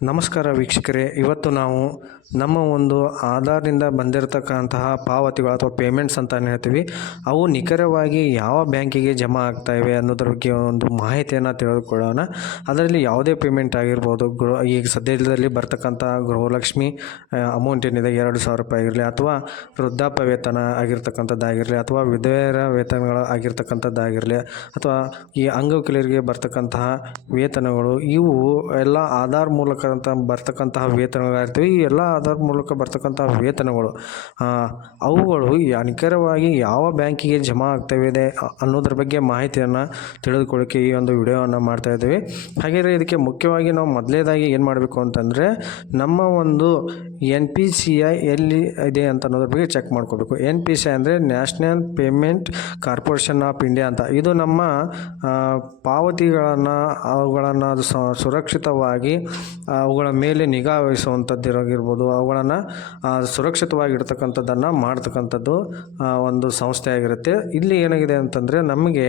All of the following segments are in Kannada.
ನಮಸ್ಕಾರ ವೀಕ್ಷಕರೇ. ಇವತ್ತು ನಾವು ನಮ್ಮ ಒಂದು ಆಧಾರ್ನಿಂದ ಬಂದಿರತಕ್ಕಂತಹ ಪಾವತಿಗಳು ಅಥವಾ ಪೇಮೆಂಟ್ಸ್ ಅಂತ ಹೇಳ್ತೀವಿ. ಅವು ನಿಖರವಾಗಿ ಯಾವ ಬ್ಯಾಂಕಿಗೆ ಜಮಾ ಆಗ್ತಾ ಇವೆ ಅನ್ನೋದ್ರ ಬಗ್ಗೆ ಒಂದು ಮಾಹಿತಿಯನ್ನು ತಿಳಿದುಕೊಳ್ಳೋಣ. ಅದರಲ್ಲಿ ಯಾವುದೇ ಪೇಮೆಂಟ್ ಆಗಿರ್ಬೋದು, ಗೃಹ, ಈಗ ಸದ್ಯದಲ್ಲಿ ಬರ್ತಕ್ಕಂಥ ಗೃಹಲಕ್ಷ್ಮಿ ಅಮೌಂಟ್ ಏನಿದೆ, ಎರಡು ಸಾವಿರ ರೂಪಾಯಿ ಆಗಿರಲಿ ಅಥವಾ ವೃದ್ಧಾಪ್ಯ ವೇತನ ಆಗಿರ್ತಕ್ಕಂಥದ್ದಾಗಿರಲಿ ಅಥವಾ ವಿಧವೆಯರ ವೇತನಗಳು ಆಗಿರ್ತಕ್ಕಂಥದ್ದಾಗಿರಲಿ ಅಥವಾ ಈ ಅಂಗವಿಕಲರಿಗೆ ಬರ್ತಕ್ಕಂತಹ ವೇತನಗಳು, ಇವು ಎಲ್ಲ ಆಧಾರ್ ಮೂಲಕ ಅಂತ ಬರ್ತಕ್ಕಂತಹ ವೇತನಗಳಾಗಿರ್ತವೆ, ಈ ಎಲ್ಲ ಆಧಾರ್ ಮೂಲಕ ಬರ್ತಕ್ಕಂತಹ ವೇತನಗಳು. ಅವುಗಳು ನಿಖರವಾಗಿ ಯಾವ ಬ್ಯಾಂಕಿಗೆ ಜಮಾ ಇದೆ ಅನ್ನೋದ್ರ ಬಗ್ಗೆ ಮಾಹಿತಿಯನ್ನು ತಿಳಿದುಕೊಳ್ಳೋಕೆ ಈ ಒಂದು ವಿಡಿಯೋವನ್ನು ಮಾಡ್ತಾ ಇದ್ದೀವಿ. ಹಾಗೆಯೇ ಇದಕ್ಕೆ ಮುಖ್ಯವಾಗಿ ನಾವು ಮೊದಲೇದಾಗಿ ಏನು ಮಾಡಬೇಕು ಅಂತಂದರೆ, ನಮ್ಮ ಒಂದು ಎನ್ ಪಿ ಸಿ ಐ ಎಲ್ಲಿ ಇದೆ ಅಂತ ಅನ್ನೋದ್ರ ಬಗ್ಗೆ ಚೆಕ್ ಮಾಡ್ಕೋಬೇಕು. ಎನ್ ಪಿ ಸಿ ಐ ಅಂದರೆ National Payment Corporation of India ಅಂತ. ಇದು ನಮ್ಮ ಪಾವತಿಗಳನ್ನು, ಅವುಗಳನ್ನು ಅದು ಸುರಕ್ಷಿತವಾಗಿ ಅವುಗಳ ಮೇಲೆ ನಿಗಾ ವಹಿಸುವಂಥದ್ದಿರಾಗಿರ್ಬೋದು. ಅವುಗಳನ್ನು ಸುರಕ್ಷಿತವಾಗಿ ಇಡ್ತಕ್ಕಂಥದ್ದನ್ನು ಮಾಡ್ತಕ್ಕಂಥದ್ದು ಒಂದು ಸಂಸ್ಥೆ ಆಗಿರುತ್ತೆ ಇಲ್ಲಿ ಏನಾಗಿದೆ ಅಂತಂದರೆ ನಮಗೆ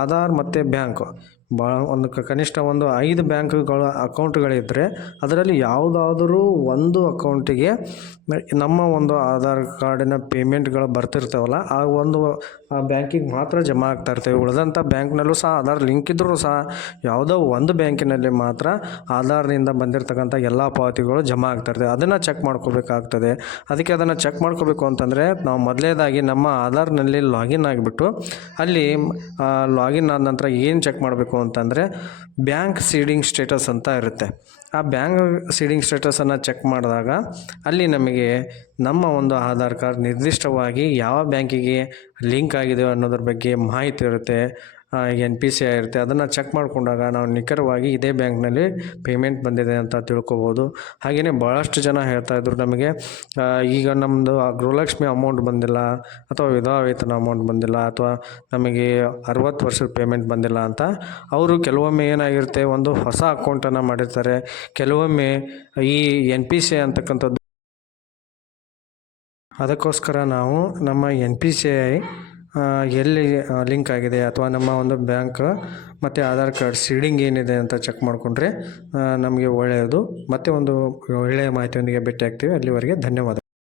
ಆಧಾರ್ ಮತ್ತು ಬ್ಯಾಂಕು. ಭಾಳ ಒಂದು ಕನಿಷ್ಠ ಒಂದು ಐದು ಬ್ಯಾಂಕ್ಗಳ ಅಕೌಂಟ್ಗಳಿದ್ದರೆ ಅದರಲ್ಲಿ ಯಾವುದಾದರೂ ಒಂದು ಅಕೌಂಟಿಗೆ ನಮ್ಮ ಒಂದು ಆಧಾರ್ ಕಾರ್ಡಿನ ಪೇಮೆಂಟ್ಗಳು ಬರ್ತಿರ್ತಾವಲ್ಲ, ಆ ಒಂದು ಬ್ಯಾಂಕಿಗೆ ಮಾತ್ರ ಜಮಾ ಆಗ್ತಾ ಇರ್ತೇವೆ. ಉಳಿದಂಥ ಬ್ಯಾಂಕ್ನಲ್ಲೂ ಸಹ ಆಧಾರ್ ಲಿಂಕ್ ಇದ್ದರೂ ಸಹ ಯಾವುದೋ ಒಂದು ಬ್ಯಾಂಕಿನಲ್ಲಿ ಮಾತ್ರ ಆಧಾರ್ನಿಂದ ಬಂದಿರತಕ್ಕಂಥ ಎಲ್ಲ ಪಾವತಿಗಳು ಜಮಾ ಆಗ್ತಾ ಇರ್ತವೆ. ಅದನ್ನು ಚೆಕ್ ಮಾಡ್ಕೋಬೇಕಾಗ್ತದೆ. ಅದಕ್ಕೆ ಅದನ್ನು ಚೆಕ್ ಮಾಡ್ಕೋಬೇಕು ಅಂತಂದರೆ ನಾವು ಮೊದಲೇದಾಗಿ ನಮ್ಮ ಆಧಾರ್ನಲ್ಲಿ ಲಾಗಿನ್ ಆಗಿಬಿಟ್ಟು ಅಲ್ಲಿ ಲಾಗಿನ್ ಆದ ನಂತರ ಏನು ಚೆಕ್ ಮಾಡಬೇಕು ಅಂತಂದರೆ ಬ್ಯಾಂಕ್ ಸೀಡಿಂಗ್ ಸ್ಟೇಟಸ್ ಅಂತ ಇರುತ್ತೆ. ಆ ಬ್ಯಾಂಕ್ ಸೀಡಿಂಗ್ ಸ್ಟೇಟಸನ್ನು ಚೆಕ್ ಮಾಡಿದಾಗ ಅಲ್ಲಿ ನಮಗೆ ನಮ್ಮ ಒಂದು ಆಧಾರ್ ಕಾರ್ಡ್ ನಿರ್ದಿಷ್ಟವಾಗಿ ಯಾವ ಬ್ಯಾಂಕಿಗೆ ಲಿಂಕ್ ಆಗಿದೆ ಅನ್ನೋದ್ರ ಬಗ್ಗೆ ಮಾಹಿತಿ ಇರುತ್ತೆ. ಎನ್ ಪಿ ಸಿ ಇರುತ್ತೆ ಅದನ್ನು ಚೆಕ್ ಮಾಡಿಕೊಂಡಾಗ ನಾವು ನಿಖರವಾಗಿ ಇದೇ ಬ್ಯಾಂಕ್ನಲ್ಲಿ ಪೇಮೆಂಟ್ ಬಂದಿದೆ ಅಂತ ತಿಳ್ಕೊಬೋದು. ಹಾಗೆಯೇ ಭಾಳಷ್ಟು ಜನ ಹೇಳ್ತಾ ಇದ್ರು ನಮಗೆ ಈಗ ನಮ್ಮದು ಗೃಹಲಕ್ಷ್ಮಿ ಅಮೌಂಟ್ ಬಂದಿಲ್ಲ, ಅಥವಾ ವಿಧವಾ ವೇತನ ಅಮೌಂಟ್ ಬಂದಿಲ್ಲ, ಅಥವಾ ನಮಗೆ ಅರವತ್ತು ವರ್ಷದ ಪೇಮೆಂಟ್ ಬಂದಿಲ್ಲ ಅಂತ ಅವರು ಕೆಲವೊಮ್ಮೆ ಏನಾಗಿರುತ್ತೆ, ಒಂದು ಹೊಸ ಅಕೌಂಟನ್ನು ಮಾಡಿರ್ತಾರೆ. ಕೆಲವೊಮ್ಮೆ ಈ ಎನ್ ಪಿ ಸಿ ಅಂತಕ್ಕಂಥದ್ದು ಅದಕ್ಕೋಸ್ಕರ ನಾವು ನಮ್ಮ ಎನ್ ಪಿ ಸಿ ಐ ಎಲ್ಲಿ ಲಿಂಕ್ ಆಗಿದೆ ಅಥವಾ ನಮ್ಮ ಒಂದು ಬ್ಯಾಂಕ್ ಮತ್ತು ಆಧಾರ್ ಕಾರ್ಡ್ ಸೀಡಿಂಗ್ ಏನಿದೆ ಅಂತ ಚೆಕ್ ಮಾಡಿಕೊಂಡ್ರೆ ನಮಗೆ ಒಳ್ಳೆಯದು. ಮತ್ತೆ ಒಂದು ಒಳ್ಳೆಯ ಮಾಹಿತಿಯೊಂದಿಗೆ ಭೇಟಿ ಆಗ್ತೀವಿ ಅಲ್ಲಿವರೆಗೆ ಧನ್ಯವಾದ.